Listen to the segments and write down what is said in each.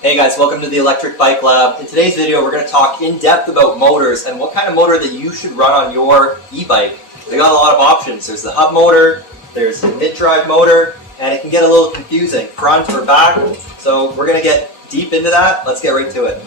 Hey guys, welcome to the Electric Bike Lab. In today's video, we're going to talk in depth about motors and what kind of motor that you should run on your e-bike. They got a lot of options. There's the hub motor, there's the mid-drive motor, and it can get a little confusing, front or back. So we're going to get deep into that. Let's get right to it.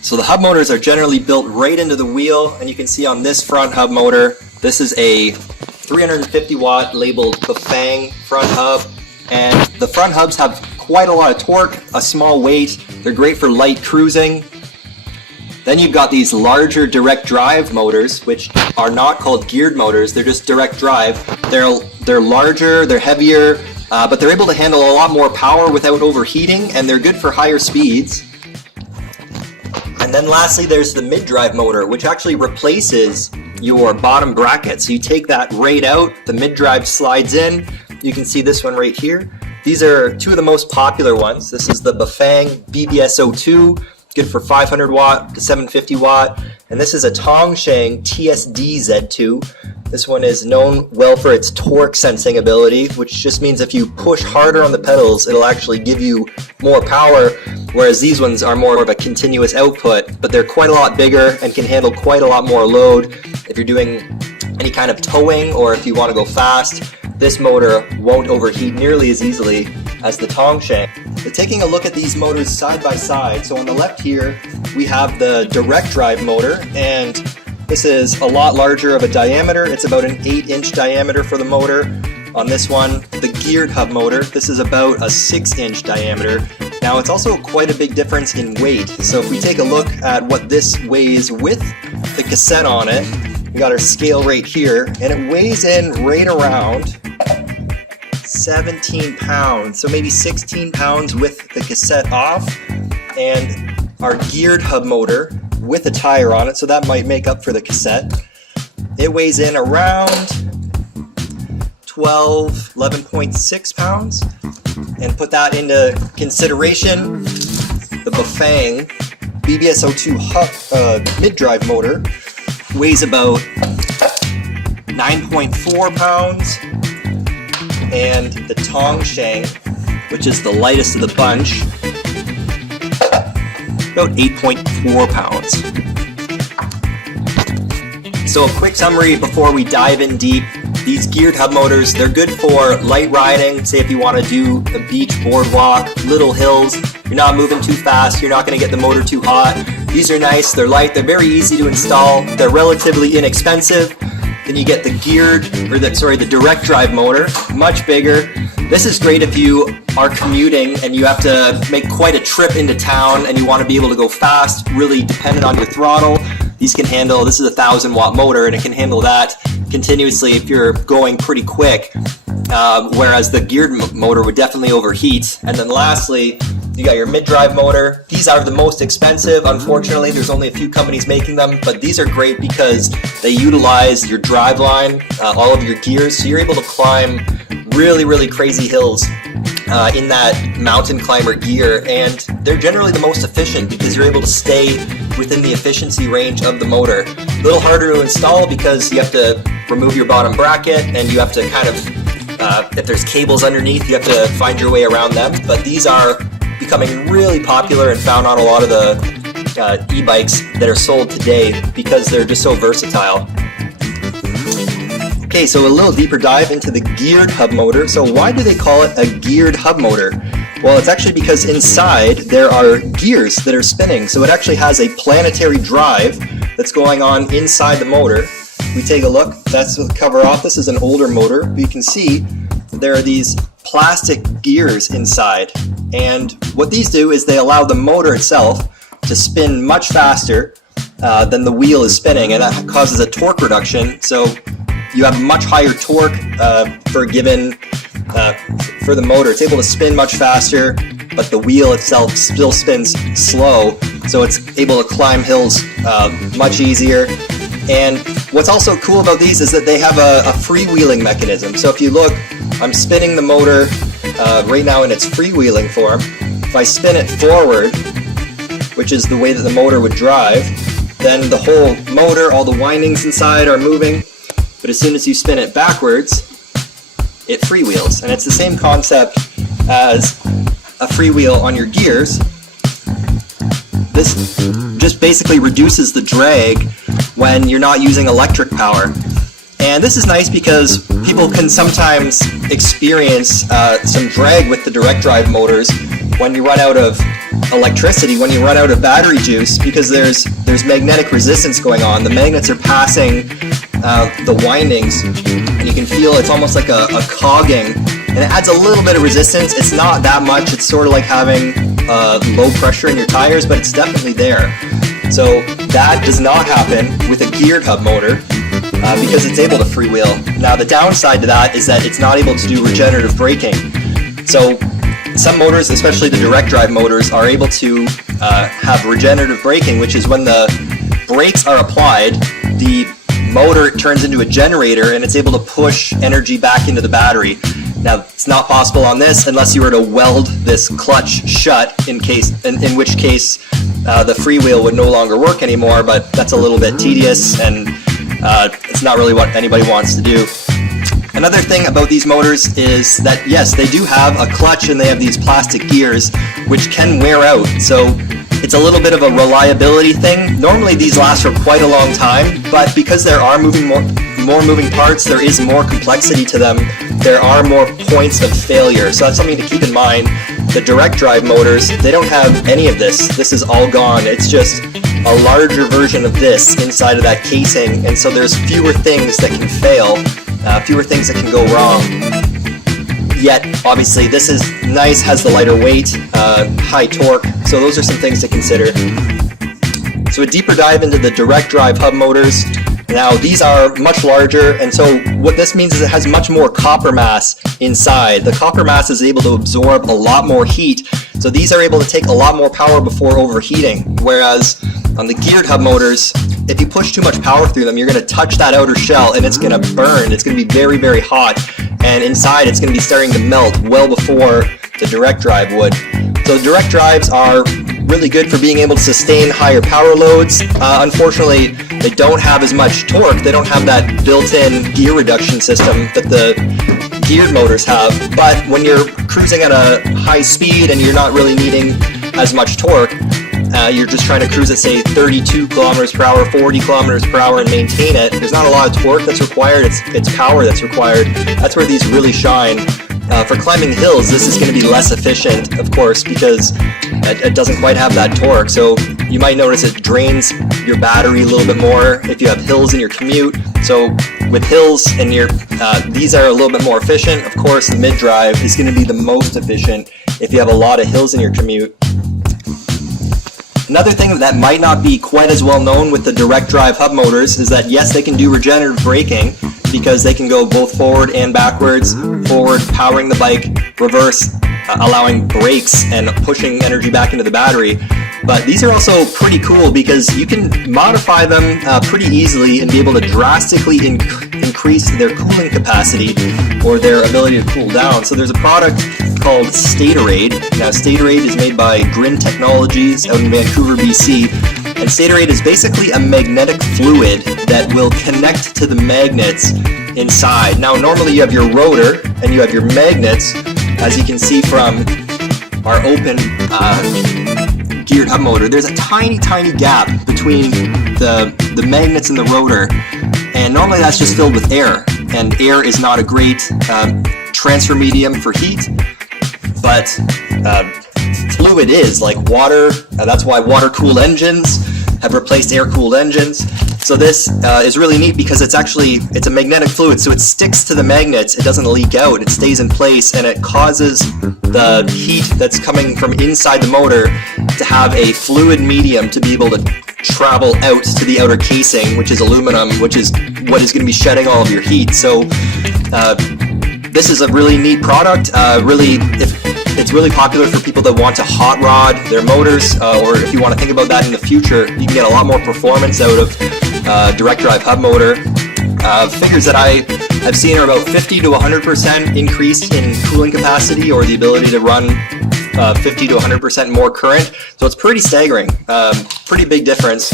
So the hub motors are generally built right into the wheel, and you can see on this front hub motor, this is a 350 watt labeled Bafang front hub, and the front hubs have quite a lot of torque, a small weight. They're great for light cruising. Then you've got these larger direct drive motors, which are not called geared motors. They're just direct drive. They're larger, they're heavier, but they're able to handle a lot more power without overheating, and they're good for higher speeds. And then lastly, there's the mid-drive motor, which actually replaces your bottom bracket. So you take that right out, the mid-drive slides in. You can see this one right here. These are two of the most popular ones. This is the Bafang ebike02, good for 500 watt to 750 watt. And this is a Tongsheng TSD Z2. This one is known well for its torque sensing ability, which just means if you push harder on the pedals, it'll actually give you more power, whereas these ones are more of a continuous output, but they're quite a lot bigger and can handle quite a lot more load. If you're doing any kind of towing or if you want to go fast, this motor won't overheat nearly as easily as the Tongsheng. But taking a look at these motors side by side, so on the left here we have the direct drive motor, and this is a lot larger of a diameter. It's about an 8-inch diameter for the motor. On this one, the geared hub motor, this is about a 6-inch diameter. Now it's also quite a big difference in weight. So if we take a look at what this weighs with the cassette on it, we got our scale right here, and it weighs in right around 17 pounds, so maybe 16 pounds with the cassette off. And our geared hub motor with a tire on it, so that might make up for the cassette, it weighs in around 11.6 pounds. And put that into consideration, the Bafang ebike02 mid-drive motor weighs about 9.4 pounds, and the Tongsheng, which is the lightest of the bunch, about 8.4 pounds. So a quick summary before we dive in deep. These geared hub motors, they're good for light riding, say if you want to do a beach boardwalk, little hills, you're not moving too fast, you're not going to get the motor too hot. These are nice, they're light, they're very easy to install, they're relatively inexpensive. Then you get the the direct drive motor, much bigger. This is great if you are commuting and you have to make quite a trip into town and you want to be able to go fast, really dependent on your throttle. These can handle, this is a 1,000 watt motor, and it can handle that continuously if you're going pretty quick, whereas the geared motor would definitely overheat. And then lastly, you got your mid-drive motor. These are the most expensive. Unfortunately, there's only a few companies making them, but these are great because they utilize your drive line, all of your gears, so you're able to climb really, really crazy hills in that mountain climber gear, and they're generally the most efficient because you're able to stay within the efficiency range of the motor. A little harder to install because you have to remove your bottom bracket, and you have to kind of, if there's cables underneath, you have to find your way around them, but these are becoming really popular and found on a lot of the e-bikes that are sold today because they're just so versatile. Okay, so a little deeper dive into the geared hub motor. So why do they call it a geared hub motor? Well, it's actually because inside there are gears that are spinning. So it actually has a planetary drive that's going on inside the motor. We take a look, that's the cover off. This is an older motor. But you can see there are these plastic gears inside. And what these do is they allow the motor itself to spin much faster than the wheel is spinning, and that causes a torque reduction. So you have much higher torque for the motor. It's able to spin much faster, but the wheel itself still spins slow, so it's able to climb hills much easier. And what's also cool about these is that they have a freewheeling mechanism. So if you look, I'm spinning the motor right now in its freewheeling form. If I spin it forward, which is the way that the motor would drive, then the whole motor, all the windings inside are moving. But as soon as you spin it backwards, it freewheels. And it's the same concept as a freewheel on your gears, this just basically reduces the drag when you're not using electric power. And this is nice because people can sometimes experience some drag with the direct drive motors when you run out of electricity, when you run out of battery juice, because there's magnetic resistance going on. The magnets are passing the windings, and you can feel it's almost like a cogging, and it adds a little bit of resistance. It's not that much. It's sort of like having low pressure in your tires, but it's definitely there. So that does not happen with a geared hub motor because it's able to freewheel. Now the downside to that is that it's not able to do regenerative braking. So some motors, especially the direct drive motors, are able to have regenerative braking, which is when the brakes are applied, the motor turns into a generator and it's able to push energy back into the battery. Now, it's not possible on this unless you were to weld this clutch shut, in which case the freewheel would no longer work anymore, but that's a little bit tedious and it's not really what anybody wants to do. Another thing about these motors is that, yes, they do have a clutch and they have these plastic gears which can wear out, so it's a little bit of a reliability thing. Normally these last for quite a long time, but because there are more moving parts, there is more complexity to them, there are more points of failure, so that's something to keep in mind. The direct drive motors, they don't have any of this. This is all gone. It's just a larger version of this inside of that casing, and so there's fewer things that can fail, fewer things that can go wrong. Yet, obviously, this is nice, has the lighter weight, high torque, so those are some things to consider. So a deeper dive into the direct drive hub motors. Now, these are much larger, and so what this means is it has much more copper mass inside. The copper mass is able to absorb a lot more heat, so these are able to take a lot more power before overheating, whereas on the geared hub motors, if you push too much power through them, you're going to touch that outer shell and it's going to burn. It's going to be very, very hot, and inside it's going to be starting to melt well before the direct drive would. So direct drives are really good for being able to sustain higher power loads. Unfortunately, they don't have as much torque. They don't have that built-in gear reduction system that the geared motors have. But when you're cruising at a high speed and you're not really needing as much torque, you're just trying to cruise at, say, 32 kilometers per hour, 40 kilometers per hour and maintain it. There's not a lot of torque that's required. It's power that's required. That's where these really shine. For climbing hills, this is going to be less efficient, of course, because it doesn't quite have that torque. So you might notice it drains your battery a little bit more if you have hills in your commute. So with hills and these are a little bit more efficient. Of course, the mid-drive is going to be the most efficient if you have a lot of hills in your commute. Another thing that might not be quite as well known with the direct drive hub motors is that, yes, they can do regenerative braking because they can go both forward and backwards, forward powering the bike, reverse allowing brakes and pushing energy back into the battery. But these are also pretty cool because you can modify them pretty easily and be able to drastically increase their cooling capacity or their ability to cool down. So there's a product called Statorade. Now Statorade is made by Grin Technologies out in Vancouver, BC. And Statorade is basically a magnetic fluid that will connect to the magnets inside. Now normally you have your rotor and you have your magnets, as you can see from our open geared hub motor. There's a tiny gap between the magnets and the rotor, and normally that's just filled with air, and air is not a great transfer medium for heat, but fluid is, like water. That's why water-cooled engines have replaced air-cooled engines. So this is really neat because it's a magnetic fluid, so it sticks to the magnets, it doesn't leak out, it stays in place, and it causes the heat that's coming from inside the motor to have a fluid medium to be able to travel out to the outer casing, which is aluminum, which is what is going to be shedding all of your heat. So this is a really neat product. It's really popular for people that want to hot rod their motors, or if you want to think about that in the future, you can get a lot more performance out of direct drive hub motor. Figures that I've seen are about 50 to 100% increase in cooling capacity, or the ability to run 50 to 100% more current. So it's pretty staggering, pretty big difference.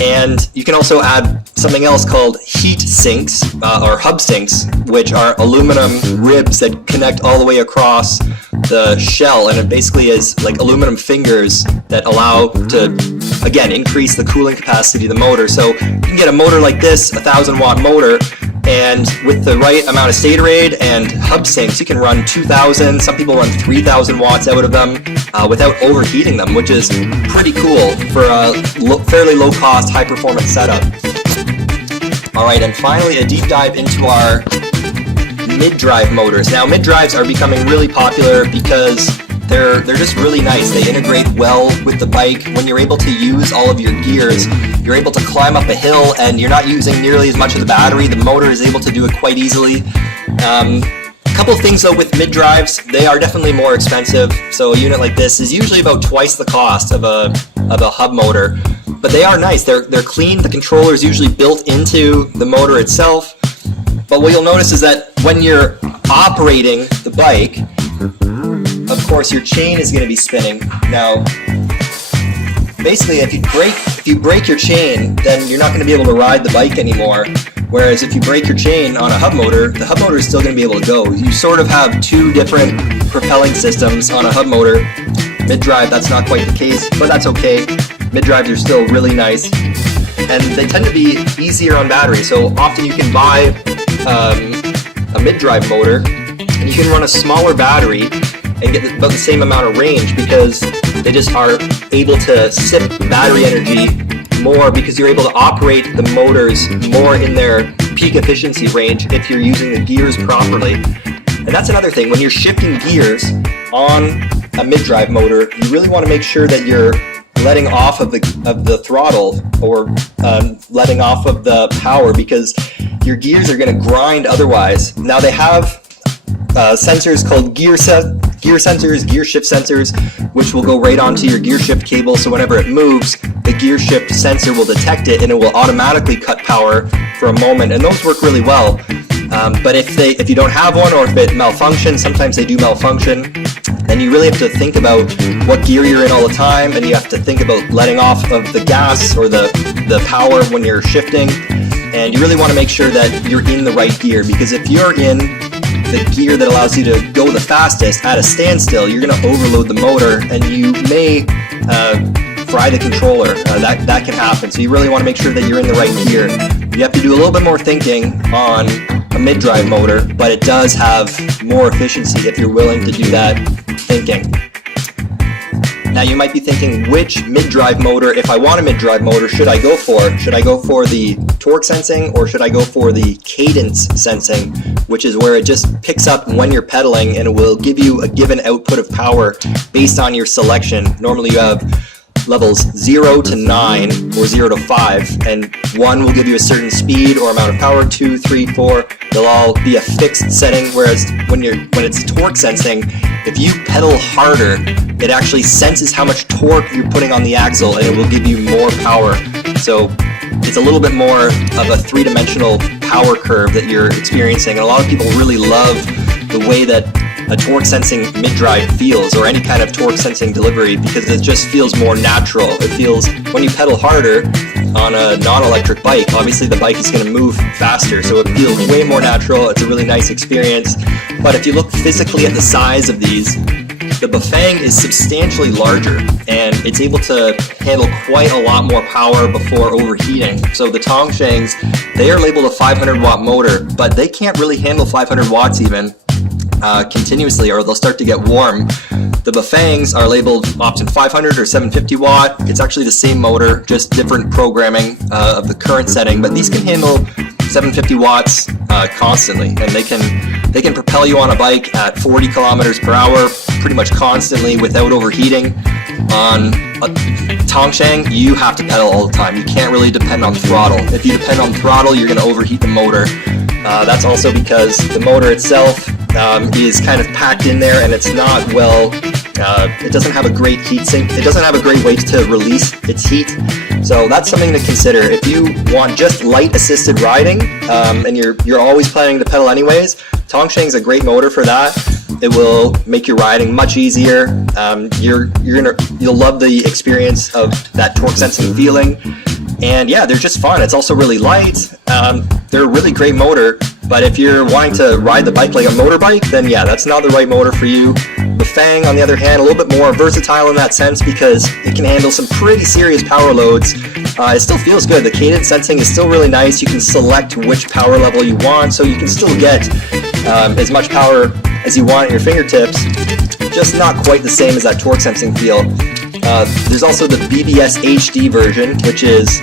And you can also add something else called heat sinks, or hub sinks, which are aluminum ribs that connect all the way across the shell, and it basically is like aluminum fingers that allow to, again, increase the cooling capacity of the motor. So you can get a motor like this, a 1,000-watt motor, and with the right amount of Statorade and hub sinks, you can run 2,000, some people run 3,000 watts out of them without overheating them, which is pretty cool for a fairly low-cost, high-performance setup. All right, and finally a deep dive into our mid-drive motors. Now, mid-drives are becoming really popular because they're just really nice. They integrate well with the bike. When you're able to use all of your gears, you're able to climb up a hill and you're not using nearly as much of the battery. The motor is able to do it quite easily. A couple of things though with mid-drives, they are definitely more expensive. So a unit like this is usually about twice the cost of a hub motor. But they are nice. They're clean. The controller is usually built into the motor itself. But what you'll notice is that when you're operating the bike, of course, your chain is going to be spinning. Now, basically, if you break your chain, then you're not going to be able to ride the bike anymore. Whereas if you break your chain on a hub motor, the hub motor is still going to be able to go. You sort of have two different propelling systems on a hub motor. Mid-drive, that's not quite the case, but that's okay. Mid-drives are still really nice. And they tend to be easier on battery. So often you can buy a mid-drive motor, and you can run a smaller battery and get about the same amount of range because they just are able to sip battery energy more because you're able to operate the motors more in their peak efficiency range if you're using the gears properly. And that's another thing, when you're shifting gears on a mid-drive motor, you really want to make sure that you're letting off of the throttle or letting off of the power because your gears are going to grind otherwise. Now they have sensors called gear sensors, gear shift sensors, which will go right onto your gear shift cable. So whenever it moves, the gear shift sensor will detect it and it will automatically cut power for a moment. And those work really well. But if you don't have one or if it malfunctions, sometimes they do malfunction, then you really have to think about what gear you're in all the time, and you have to think about letting off of the gas or the power when you're shifting. And you really want to make sure that you're in the right gear, because if you're in the gear that allows you to go the fastest at a standstill, you're going to overload the motor and you may fry the controller. That can happen. So you really want to make sure that you're in the right gear. You have to do a little bit more thinking on a mid-drive motor, but it does have more efficiency if you're willing to do that thinking. Now you might be thinking, which mid-drive motor, if I want a mid-drive motor, should I go for? Should I go for the torque sensing or should I go for the cadence sensing, which is where it just picks up when you're pedaling and it will give you a given output of power based on your selection. Normally you have levels 0 to 9 or 0 to 5, and 1 will give you a certain speed or amount of power, 2, 3, 4, they'll all be a fixed setting, whereas when it's torque sensing, if you pedal harder, it actually senses how much torque you're putting on the axle and it will give you more power. So it's a little bit more of a three-dimensional power curve that you're experiencing, and a lot of people really love the way that a torque sensing mid-drive feels, or any kind of torque sensing delivery, because it just feels more natural. It feels, when you pedal harder on a non-electric bike, obviously the bike is going to move faster, so it feels way more natural. It's a really nice experience. But if you look physically at the size of these, the Bafang is substantially larger and it's able to handle quite a lot more power before overheating. So the Tongshangs, they are labeled a 500 watt motor, but they can't really handle 500 watts even continuously, or they'll start to get warm. The Bafangs are labeled option 500 or 750 watt. It's actually the same motor, just different programming of the current setting, but these can handle 750 watts constantly, and they can propel you on a bike at 40 kilometers per hour pretty much constantly without overheating. On a Tongshang, you have to pedal all the time. You can't really depend on throttle. If you depend on throttle, you're going to overheat the motor. That's also because the motor itself is kind of packed in there, and it's not well, it doesn't have a great heat sink. It doesn't have a great way to release its heat. So that's something to consider. If you want just light assisted riding, and you're always planning to pedal anyways, Tongshang's a great motor for that. It will make your riding much easier. You'll love the experience of that torque sensing feeling. And yeah, they're just fun. It's also really light. They're a really great motor, but if you're wanting to ride the bike like a motorbike, then yeah, that's not the right motor for you. The Fang, on the other hand, a little bit more versatile in that sense because it can handle some pretty serious power loads. It still feels good. The cadence sensing is still really nice. You can select which power level you want, so you can still get as much power as you want at your fingertips, just not quite the same as that torque sensing feel. There's also the BBS HD version, which is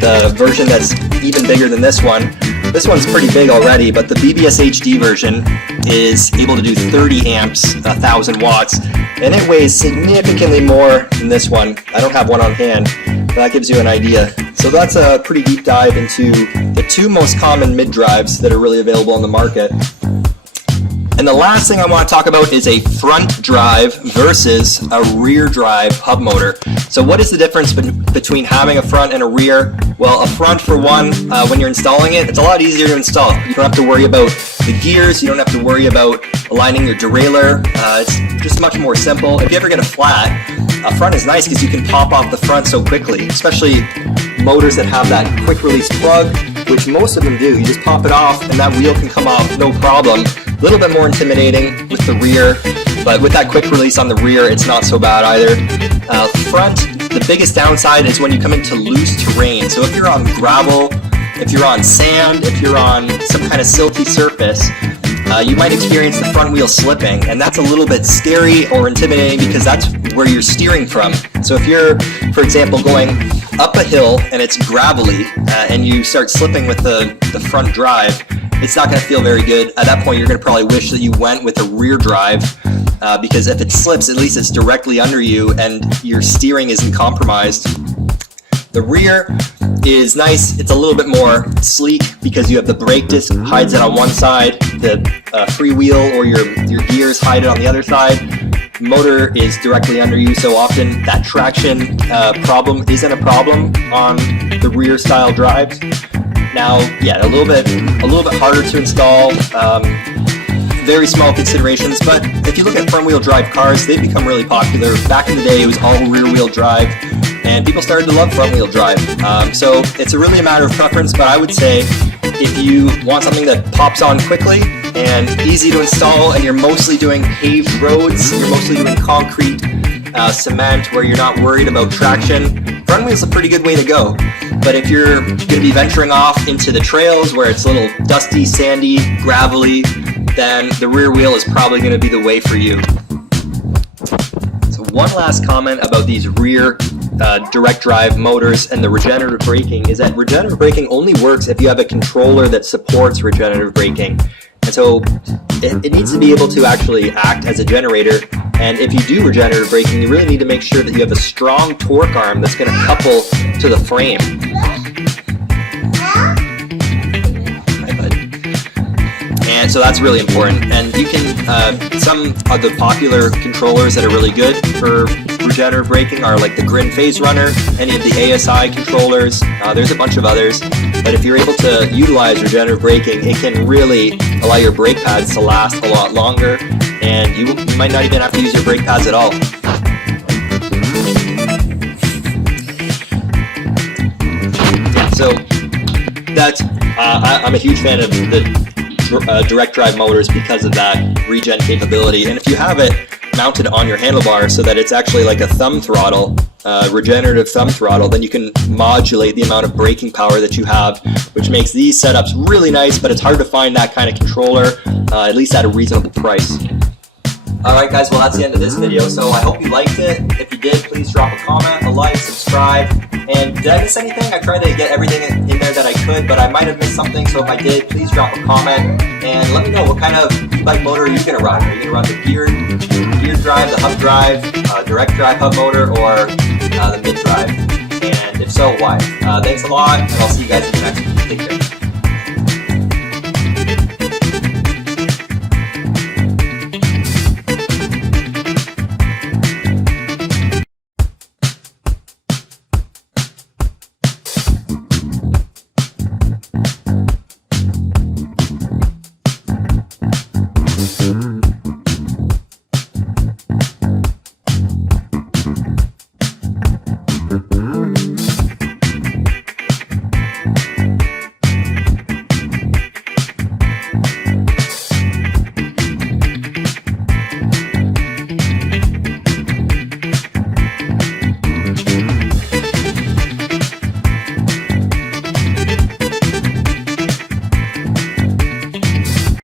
the version that's even bigger than this one. This one's pretty big already, but the BBS HD version is able to do 30 amps, 1,000 watts, and it weighs significantly more than this one. I don't have one on hand, but that gives you an idea. So that's a pretty deep dive into the two most common mid-drives that are really available on the market. And the last thing I want to talk about is a front drive versus a rear drive hub motor. So what is the difference between having a front and a rear? Well, a front, for one, when you're installing it, it's a lot easier to install. You don't have to worry about the gears, you don't have to worry about aligning your derailleur. It's just much more simple. If you ever get a flat, a front is nice because you can pop off the front so quickly, especially motors that have that quick release plug, which most of them do. You just pop it off and that wheel can come off no problem. A little bit more intimidating with the rear, but with that quick release on the rear, it's not so bad either. Front, the biggest downside is when you come into loose terrain. So if you're on gravel, if you're on sand, if you're on some kind of silty surface, you might experience the front wheel slipping, and that's a little bit scary or intimidating because that's where you're steering from. So if you're, for example, going up a hill and it's gravelly and you start slipping with the front drive, it's not going to feel very good. At that point, you're going to probably wish that you went with a rear drive because if it slips, at least it's directly under you and your steering isn't compromised. The rear is nice. It's a little bit more sleek because you have the brake disc hides it on one side, the freewheel or your gears hide it on the other side. Motor is directly under you, so often that traction problem isn't a problem on the rear style drives. Now, yeah, a little bit harder to install. Very small considerations, but if you look at front wheel drive cars, they've become really popular. Back in the day, it was all rear wheel drive, and people started to love front wheel drive. So it's really a matter of preference, but I would say if you want something that pops on quickly and easy to install, and you're mostly doing paved roads, you're mostly doing concrete, cement, where you're not worried about traction, front wheel's a pretty good way to go. But if you're going to be venturing off into the trails where it's a little dusty, sandy, gravelly, then the rear wheel is probably going to be the way for you. So one last comment about these rear direct drive motors and the regenerative braking is that regenerative braking only works if you have a controller that supports regenerative braking. And so it needs to be able to actually act as a generator. And if you do regenerative braking, you really need to make sure that you have a strong torque arm that's going to couple to the frame. And so that's really important. And you can, some of the popular controllers that are really good for regenerative braking are like the Grin Phase Runner, any of the ASI controllers. There's a bunch of others. But if you're able to utilize regenerative braking, it can really allow your brake pads to last a lot longer, and you might not even have to use your brake pads at all. So that's I'm a huge fan of the direct drive motors because of that regen capability. And if you have it mounted on your handlebar so that it's actually like a thumb throttle, regenerative thumb throttle, then you can modulate the amount of braking power that you have, which makes these setups really nice, but it's hard to find that kind of controller, at least at a reasonable price. Alright guys, well that's the end of this video, so I hope you liked it. If you did, please drop a comment, a like, subscribe, and did I miss anything? I tried to get everything in there that I could, but I might have missed something, so if I did, please drop a comment, and let me know what kind of e-bike motor are you going to run. Are you going to run the gear drive, the hub drive, direct drive hub motor, or the mid drive? And if so, why? Thanks a lot, and I'll see you guys in the next one. Take care.